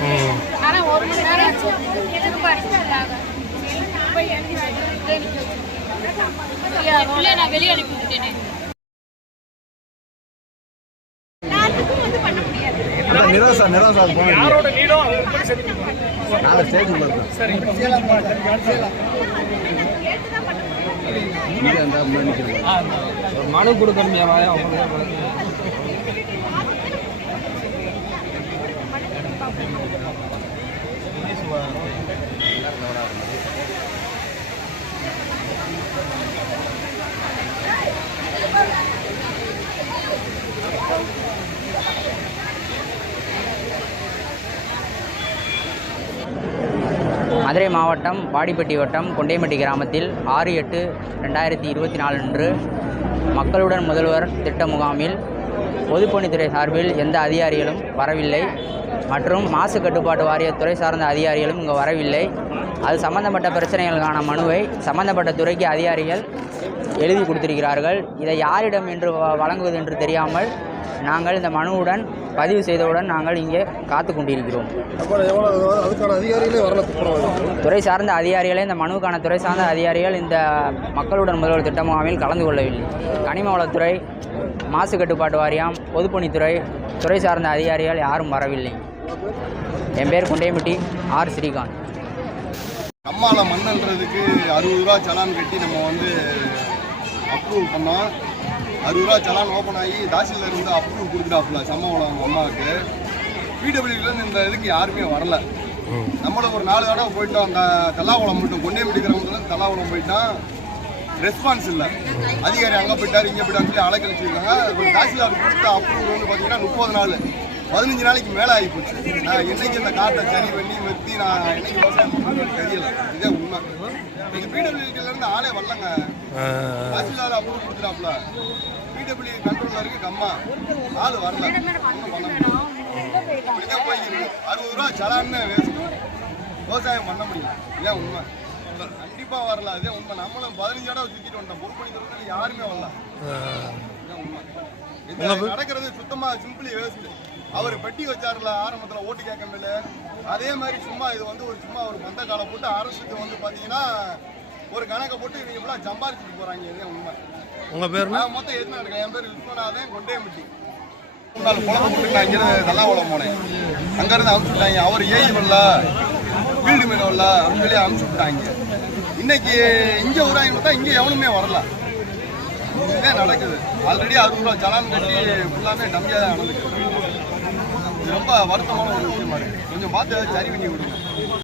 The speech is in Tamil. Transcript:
எப்படி? ஆனா ஒரு மணி நேரம் ஆச்சு. திரும்ப அடிச்சுட்டாங்க பிள்ளை நான் வெளியே அனுப்பி விட்டுட்டேனே. நிராசா நிராசா போன யாரோட ஸ்டேஜ் சரி. மனு கொடுக்கணுமே மதுரை மாவட்டம் வாடிப்பட்டி வட்டம் கொண்டையம்பட்டி கிராமத்தில் ஆறு எட்டு ரெண்டாயிரத்தி இருபத்தி நாலு அன்று மக்களுடன் முதல்வர் திட்ட முகாமில் பொதுப்பணித்துறை சார்பில் எந்த அதிகாரிகளும் வரவில்லை மற்றும் மாசு கட்டுப்பாட்டு வாரிய துறை சார்ந்த அதிகாரிகளும் இங்கு வரவில்லை. அது சம்பந்தப்பட்ட பிரச்சனைகளுக்கான மனுவை சம்பந்தப்பட்ட துறைக்கு அதிகாரிகள் எழுதி கொடுத்திருக்கிறார்கள். இதை யாரிடம் என்று வ- வழங்குவது என்று தெரியாமல் நாங்கள் இந்த மனுவுடன் பதிவு செய்தவுடன் நாங்கள் இங்கே காத்து கொண்டிருக்கிறோம். துறை சார்ந்த அதிகாரிகளே இந்த மனுவுக்கான துறை சார்ந்த அதிகாரிகள் இந்த மக்களுடன் முதல்வர் திட்ட முகாமில் கலந்து கொள்ளவில்லை. கனிம வளத்துறை மாசு கட்டுப்பாட்டு வாரியம் பொதுப்பணித்துறை துறை சார்ந்த அதிகாரிகள் யாரும் வரவில்லை. என் பேர் குண்டையம்பட்டி ஆர் ஸ்ரீகாந்த். கம்மால மண்ணன்றதுக்கு அறுபது ரூபா சலான் கட்டி நம்ம வந்து அப்ரூவ் பண்ணோம். அறுபது ரூபா சலான் ஓப்பன் ஆகி தாசில்தார் இருந்து அப்ரூவ் கொடுத்துட்டாப்புல சம்பவம் அம்மாவுக்கு. பிடபிள்யூலேருந்து இந்த இதுக்கு யாருமே வரல. நம்மளும் ஒரு நாலு தடவை போயிட்டோம். அந்த தல்லாகுளம் மட்டும் கொண்டே முடிக்கிறவங்க தல்லாகுளம் போயிட்டான். ரெஸ்பான்ஸ் இல்லை. அதிகாரி அங்கே போயிட்டார் இங்கே போயிட்டாரு சொல்லி அலைக்கழிச்சிருக்காங்க. ஒரு தாசில்தார் கொடுத்த அப்ரூவல் வந்து பார்த்தீங்கன்னா முப்பது நாள். பதினஞ்சு நாளைக்கு மேலே ஆகி போச்சு. நான் என்னைக்கு இந்த காட்டை சரி பண்ணி வெட்டி நான் என்னைக்கு விவசாயம் பண்ணுறேன்னு தெரியல. இதே உண்மை. இது பிடபிள்யூல இருந்து ஆளே வரலங்க. தாசில்தார் அப்ரூவல் கொடுத்துட்டாப்ல பிடபிள்யூ கண்ட்ரோல்ல இருக்கு கம்மா. ஆள் வரல. இப்படிதான் போய்க்கிருக்கு அறுபது ரூபா சலான்னு வேஸ்ட். விவசாயம் பண்ண முடியல. இதான் உண்மை. கண்டிப்பா வரல. அதே உண்மை. நம்மளும் பதினஞ்சு தடவை சுத்திட்டு வந்தோம் பொறுப்பணி தரத்துல யாருமே வரல. இதான் உண்மை. நடக்கிறது சுத்தமா சிம்பிளி வேஸ்ட் அவர் பெட்டி வச்சாருல ஆரம்பத்துல ஓட்டு கேட்க முடியல அதே மாதிரி சும்மா இது வந்து ஒரு சும்மா ஒரு பந்த காலை போட்டு அரசுக்கு வந்து பாத்தீங்கன்னா ஒரு கணக்கை போட்டு இவங்க எல்லாம் சம்பாதிச்சுட்டு போறாங்க. இதே உண்மை. உங்க பேர் நான் மொத்தம் எதுனா இருக்கேன்? என் பேர் விஸ்வநாதன் கொண்டேம்பட்டி. நாலு குழம்பு போட்டு நான் இங்கிருந்து தல்லாகுளம் போனேன். அங்கேருந்து அமுச்சு விட்டாங்க. அவர் ஏஐ வரல ஃபீல்டு மேன் வரல அப்படின்னு சொல்லி அமுச்சு விட்டாங்க. இன்னைக்கு இங்கே ஊராங்க பார்த்தா இங்கே எவனுமே வரல. இதுதான் நடக்குது. ஆல்ரெடி அறுபது ரூபா சலான் கட்டி ஃபுல்லாமே கம்மியாக தான் நடந்துருக்கு ரொம்ப வருத்தமான ஒரு விஷயமா இருக்கு. கொஞ்சம் பார்த்து சரி பண்ணி கொடுங்க.